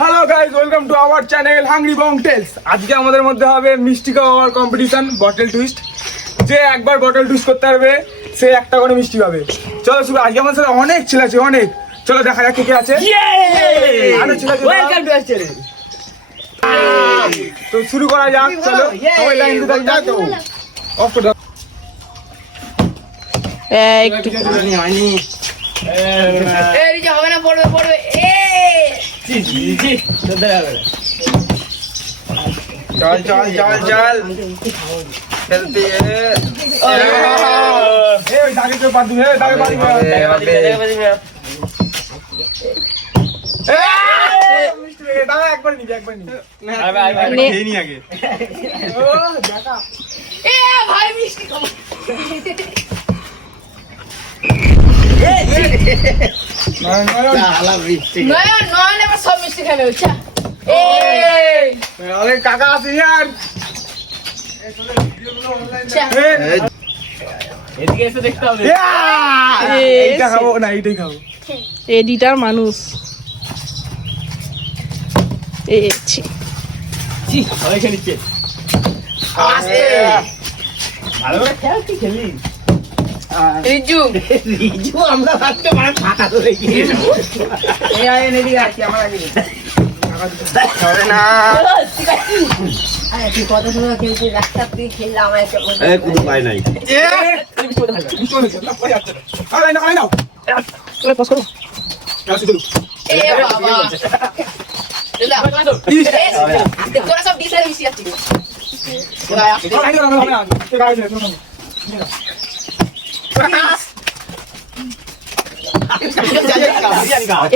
Hello guys, welcome to our channel hungry Bong tales. আজকে আমাদের মধ্যে হবে মিষ্টি খাওয়ার কম্পিটিশন, বটল টুইস্ট। যে একবার বটল টুইস্ট করতে পারবে সে একটা করে মিষ্টি পাবে। চলো শুরু। আজকে আমাদের সাথে অনেক ছেলে আছে, অনেক। চলো দেখা যাক কে কে আছে। তো শুরু করা যাক। চলো সবাই লাইন দিয়ে দাঁড়িয়ে যাও। অফ করে দাও। একটু হয়নি। এই যে হবে না, পড়বে পড়বে। চল চল চল চল খেলতে দাগে তো পাদু হে দাগে পাদু দাদা একবার নিবি একবার নিবি খেয়ে নি আগে। ও দেখা এ ভাই মিষ্টি খাবো। নয়ন এবার সব মিষ্টি খাবে। কাকা আছে ইয়ার। এদিকে এসে দেখতে হবে। এইটা খাবো না, এইটাই খাবো। এডিটার মানুষ সবাই খেলিচ্ছে। ভালো করে খেল, কি খেলি? রিজু রিজু আমরা ভাবতে মানে ফাটা ধরে গিয়ে এই আয় এদিকে আসি আমার আগে। হবে না। তুই কত সময় খেলছি, রাস্তা তুই খেললাম কুদু পায় নাই। আরে না, আরে না। পাস করো। কাছে দিলু। এ বাবা তোরা সব ডিসাইড মিশি আসছিস। হবে না। ঠিক আছে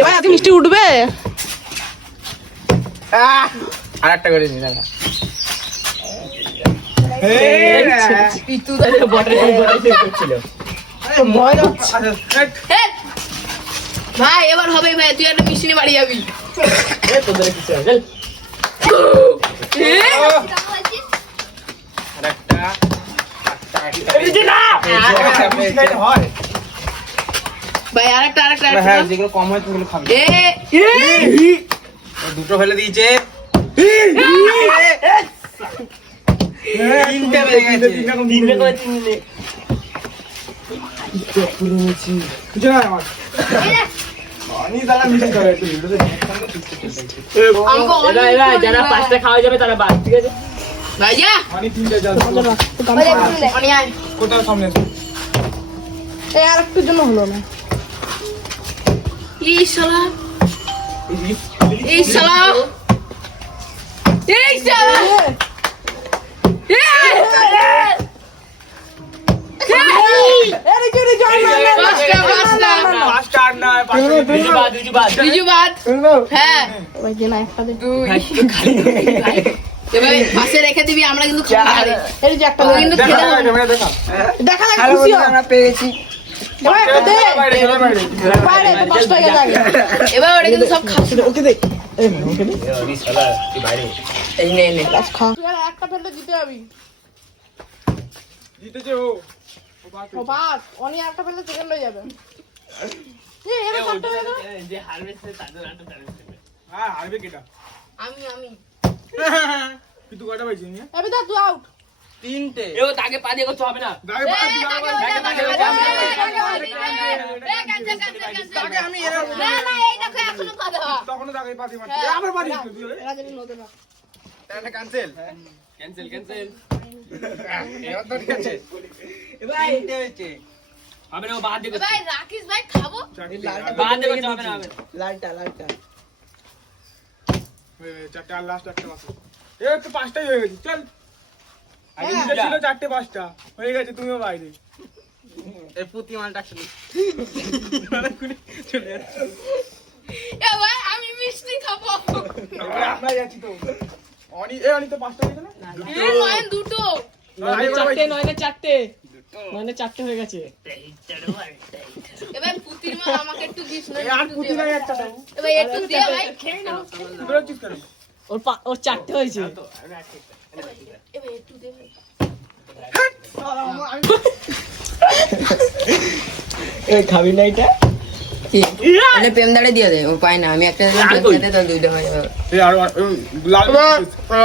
এবার এত মিষ্টি উঠবে। আর একটা করে নি দাদা। পিতু বটে করছিল। ভাই এবার হবে ভাই, তুই একটা মিষ্টি নিয়ে বাড়ি যাবি। এ তোদের কিছু হবে চল। ভাই আরেকটা হ্যাঁ, যেগুলো কম হয় সেগুলো খাবি। দুটো ফেলে দিয়েছে। তিনটে বেজে গেছে। তিনটে করে তিন দিলে। এরা যারা পাঁচটা খাওয়া যাবে তারা বাদ, ঠিক আছে? ভাই যা কোথাও সামনে আছে? এই আর একটুর জন্য হলো না। এই শালা এই শালা এই শালা রিজু বাদ। হ্যাঁ এবার পাশে রেখে দিবি, আমরা কিন্তু খাবো। এই যে একটা ও কিন্তু খেতে হবে না। দেখা যাক খুশি হয়। আমরা পেয়েছি। এবার একটা দে। বাইরে তো 5 টাকা লাগে। এবার ওটা কিন্তু সব খাচ্ছে। ওকে দে। এই নে নে। খা। তুই আর একটা ফেলতে জিতে যাবি। জিতেছে ও। ও বাস অনি একটা ফেলতে সেকেন্ড হয়ে যাবে। এই এবার চারটা হয়ে গেল। যে হারবে সে তাদের আটটা তারবে। হ্যাঁ, হারবে কেটা? আমি কিন্তু কয়টা পাইছিস নি? এবি দা তুই আউট। তিনটে। এও তাকে পা দিয়ে করতে হবে না। দাগে পাড়া দিবা। দাগে আমি এরা তখনও দাগে পাতি মারছি। আবার পাতি তুই। এরা যদি নতুন না। তাহলে ক্যান্সেল। Cancel cancel. এবার তো ঠিক আছে। এবার তিনটে হয়েছে। হবে না, ও বাদ দিয়ে ভাই রাকিস ভাই খাবো। বাদ দিয়ে করতে হবে না। লালটা চারটে আর লাস্ট একটা বাকি। এই তো পাঁচটাই হয়ে গেছে। চল। আগে দুটো ছিল, চারটে পাঁচটা হয়ে গেছে। তুমিও বাইরে। এই পুতি মালটা আসলে চলে যাচ্ছে। এ ভাই আমি মিষ্টি খাবো। আমরা যাচ্ছি তো। অনি তো পাঁচটা হয়েছে না? এ নয়ন দুটো। চারটে হয়ে গেছে। এবার পুতির মা আমাকে একটু দিস না। আর পুতি নাই একটা দাও। এবার একটু দে ভাই, খেয়ে নাও। তোরা চিজ করো। ওর চারটে হয়েছে। এবার একটু দে ভাই। এই খাবি না এটা? কি মানে প্রেম দাঁড়ে দিয়ে দে ও পায় না আমি একটা দিলাম আর কই? তাহলে দুইটা হয়ে যাবে এই আর লাল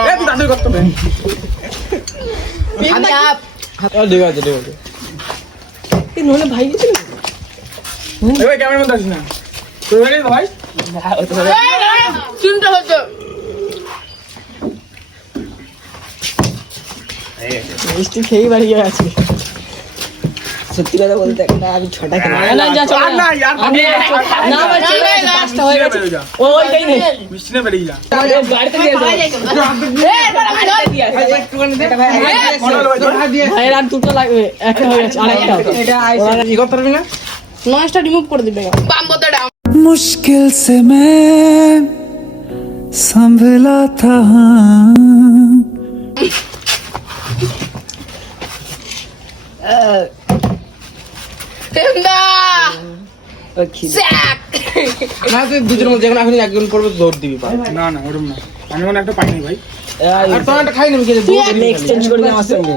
এই তুই তাড়াতাড়ি করতে হবে আমি আপ ঠিক আছে ঠিক আছে নলে ভাই গেছে এই ভাই ক্যামেরার মধ্যে আসিস না তুই হয়ে গেছিস ভাই তিনটা হচ্ছে মিষ্টি খেয়ে বাড়ি গিয়ে আছে সত্যি কথা বলতে একটা আমি ছটা খেলাম না যা চল আর না ইয়ার না ভাই চলে গেছে, পাঁচটা হয়ে গেছে ওইটাই নেই মিষ্টি না বেরিয়ে যা গাড়িতে দিয়ে খাওয়া যায় কেমন? ভাইয়ের আর দুটো লাগবে একটা হয়ে গেছে আরেকটা কি করতে পারবি না নয়েজটা রিমুভ করে দিবে বাম বোতলটা मुश्किल से मैं संभला था টেমদা ওকে স্যাক না তুই দুজনের মধ্যে এখন একজন পড়বে দৌড় দিবি না না ওরকম না আমি মনে একটা পাইনি ভাই আর তোমার একটা খাই নেবি কিন্তু এক্সচেঞ্জ করে দিন আমার সঙ্গে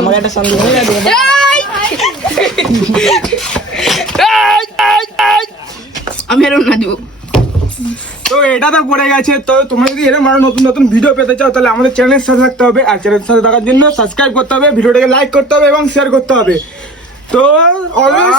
আমার একটা সন্দেহ হয়ে যাবে আমি এরকম না দিব তো এটা তো পড়ে গেছে তো তোমরা যদি এরকম আরো নতুন নতুন ভিডিও পেতে চাও তাহলে আমাদের চ্যানেলের সাথে থাকতে হবে আর চ্যানেলের সাথে থাকার জন্য সাবস্ক্রাইব করতে হবে ভিডিওটাকে লাইক করতে হবে এবং শেয়ার করতে হবে তো অলওয়েজ